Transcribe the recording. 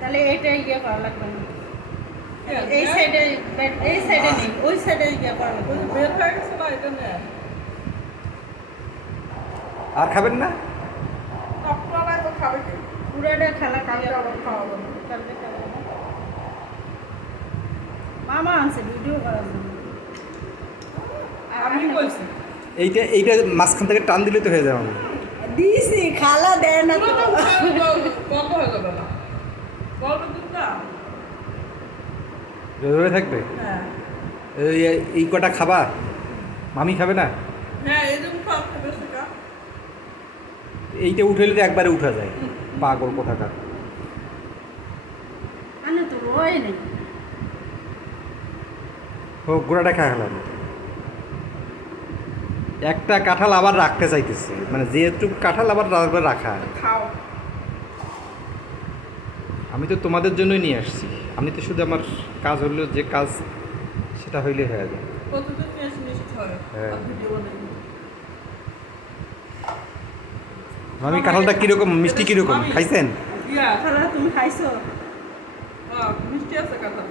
তাহলে এইটাই ইয়ে করা লাগবে না, এই সাইডে নেই, ওই সাইডে ইয়ে করা লাগবে। বের হয়ে গেছে না, এটা নেয় আর খাবেন না? আপনারাই তো খাবে কি? পুরোটা খেলা কালকে আবার খাওয়াবো না। কালকে খাবো না। মামা আনছে ভিডিও করার জন্য। আমি বলছি এইটা মাঝখান থেকে টান দিলে তো হয়ে যাবে। দিছি খালা দেয় না তো। বন্ধ হয়ে যাবে না, গল্প দুধ না। এভাবে থাকবে? হ্যাঁ এই কটা খাবা? মামি খাবে না? হ্যাঁ, এই জন্য খাওয়া খাবে সেটা। এইটা উঠেলে তো একবারে উঠা যায়। পাগল কোথাকার। আনে তো রয় নেই। ও গোড়াটা খা খেলাম। একটা কাঁঠাল আবার রাখতে চাইতেছে, মানে যেহেতু কাঁঠাল আবার রাখা। খাও। আমি তো তোমাদের জন্যই নিয়ে আসছি। আমি তো শুধু আমার কাজ হলো, যে কাজ সেটা হইলে হয়ে যায়। প্রতিদিন নিয়ে মিষ্টি হয়। হ্যাঁ। ভিডিও বানাই। মামি কাঁঠালটা কীরকম, মিষ্টি কীরকম খাইছেন? ইয়া, খালা তুমি খাইছো? মিষ্টি আছে কাঁঠাল।